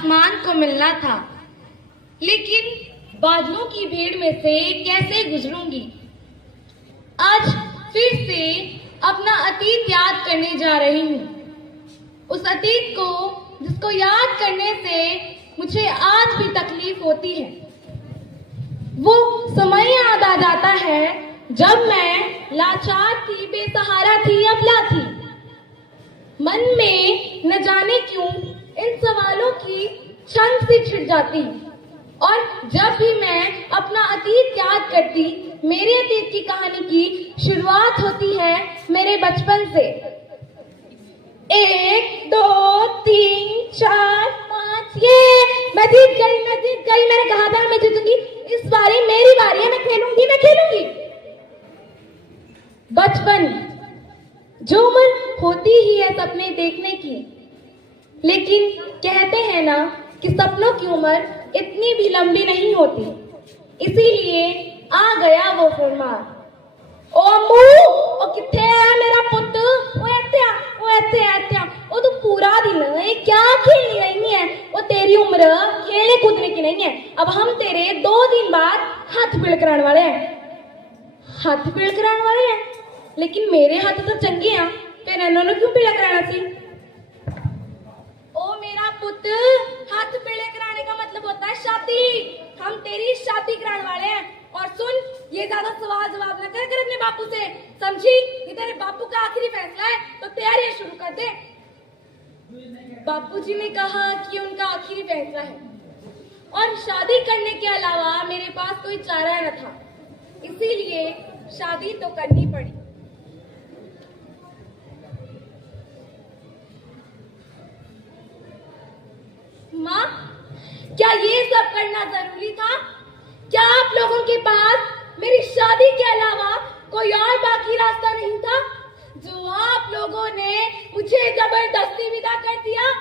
आसमान को मिलना था, लेकिन बादलों की भीड़ में से कैसे गुजरूंगी। आज फिर से अपना अतीत याद करने जा रही हूँ, उस अतीत को जिसको याद करने से मुझे आज भी तकलीफ होती है। वो समय याद आ जाता है जब मैं लाचार थी, बेसहारा थी, अबला थी। मन में न जाने क्यों इन सवालों की छंद सी छिड़ जाती, और जब भी मैं अपना अतीत याद करती, मेरे अतीत की कहानी की शुरुआत होती है मेरे बचपन से। 1 2 3 4 5 ये मैं जीत गई। मैंने कहा था मैं जीतूंगी, इस बारी मेरी बारी है, मैं खेलूंगी। बचपन, जो उम्र होती ही है सपने देखने की, लेकिन कहते हैं ना कि सपनों की उम्र इतनी भी लंबी नहीं होती। इसीलिए आ गया वो फरमान, ओ अम्मू, ओ किथे है मेरा पुत, ओ इत्थे आ, ओ तू पूरा दिन क्या खेलनी रही है, वो तेरी उम्र खेलने कूदने की नहीं है। अब हम तेरे 2 दिन बाद हाथ पीड़ कराने वाले हैं, लेकिन मेरे हाथ तो चंगे हैं, फिर इन्होंने क्यों पीड़ा कराना सी। ओ मेरा पुत, हाथ पीड़े कराने का मतलब होता है शादी। हम तेरी शादी कराने वाले हैं। और सुन, ये ज्यादा सवाल जवाब न कर अपने बापू से, समझी? ये तेरे बापू का आखिरी फैसला है, तो तैयारी शुरू कर दे। बापूजी ने कहा कि उनका आखिरी फैसला है, और शादी करने के अलावा मेरे पास कोई चारा न था, इसीलिए शादी तो करनी पड़ी। माँ, क्या ये सब करना जरूरी था? क्या आप लोगों के पास मेरी शादी के अलावा कोई और बाकी रास्ता नहीं था, जो आप लोगों ने मुझे जबरदस्ती विदा कर दिया?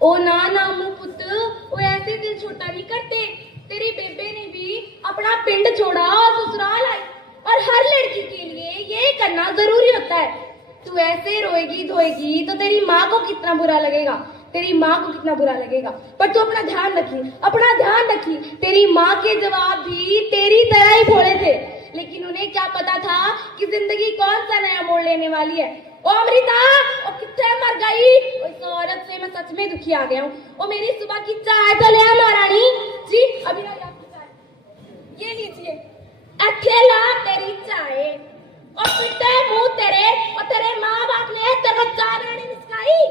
ओ ना मुँह पुत्र, वो ऐसे दिल छोटा नहीं करते। तेरी बेबे ने भी अपना पिंड छोड़ा और ससुराल आई, और हर लड़की के लिए ये करना जरूरी होता है। तू ऐसे रोएगी धोएगी तो तेरी माँ को कितना बुरा लगेगा, पर तू अपना ध्यान रखी। तेरी माँ के जवाब भी तेरी तरह ही भोले थे, लेकिन उन्हें क्या पता था कि जिंदगी कौन सा नया मोड़ लेने वाली है। ओ अमृता, ओ कितने मर गई? इस औरत से मैं सच में दुखी आ गया हूँ। ओ मेरी सुबह की चाय तो ले आ महारानी जी, अभी ना आपकी चाय, ये लीजिए, अकेला तेरी चाय। और पिटे मुंह तेरे, और तेरे माँ बाप ने तेरे चाय नहीं निस्काई,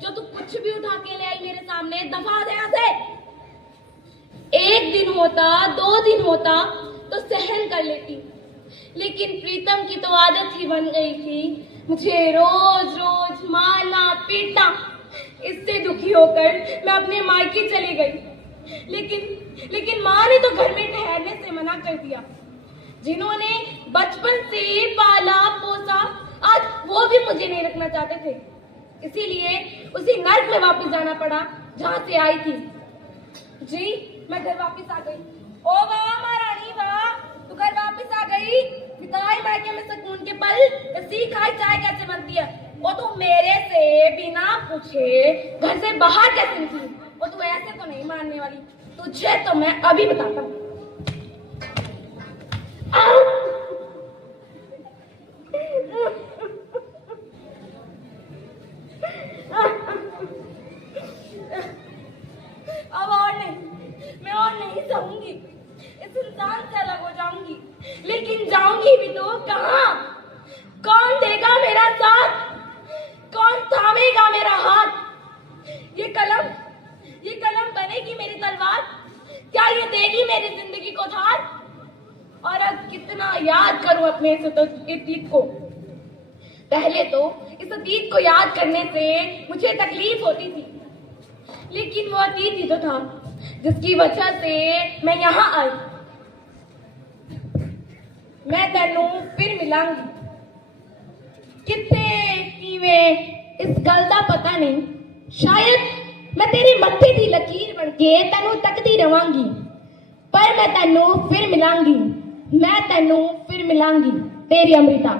जो तू कुछ भी उठा के ले आई मेरे सामने, दफा दे यहाँ से। 1 दिन होता, 2 दिन होता तो सहन कर लेती, लेकिन प्रीतम की तो आदत ही बन गई थी मुझे रोज रोज मारना पीटना। इससे दुखी होकर मैं अपने मायके चली गई, लेकिन माँ ने तो घर में ठहरने से मना कर दिया। जिन्होंने बचपन से पाला पोसा, आज वो भी मुझे नहीं रखना चाहते थे, इसीलिए उसी नर्क में वापस जाना पड़ा जहाँ से आई थी। जी, मैं घर वापस आ गई। ओ वाह महारानी वाह, तू घर वापस आ गई। बिताई मायके में सुकून के पल, सीखाई चाय कैसे बनती है। वो तू मेरे से बिना पूछे घर से बाहर कैसे निकली? वो तू ऐसे तो नहीं मानने वाली, तुझे तो मैं अभी बताता हूँ। अब और नहीं, मैं और नहीं सहूंगी, इस इंसान से अलग हो जाऊंगी, लेकिन जाऊंगी भी तो कहाँ? कौन देगा मेरा साथ? कौन थामेगा मेरा हाथ? ये कलम बनेगी मेरी तलवार? क्या ये देगी मेरी जिंदगी को धार? और अब कितना याद करूं अपने इस अतीत को। पहले तो इस अतीत को याद करने से मुझे तकलीफ होती थी, लेकिन वो अतीत ही तो था जिसकी वजह से मैं यहाँ आई। मैं तेनू फिर मिलांगी, कितने किवें इस गल का पता नहीं, शायद मैं तेरी मत्थे दी लकीर बन के तेनू तकदी रवांगी, पर मैं तेनू फिर मिलांगी, तेरी अमृता।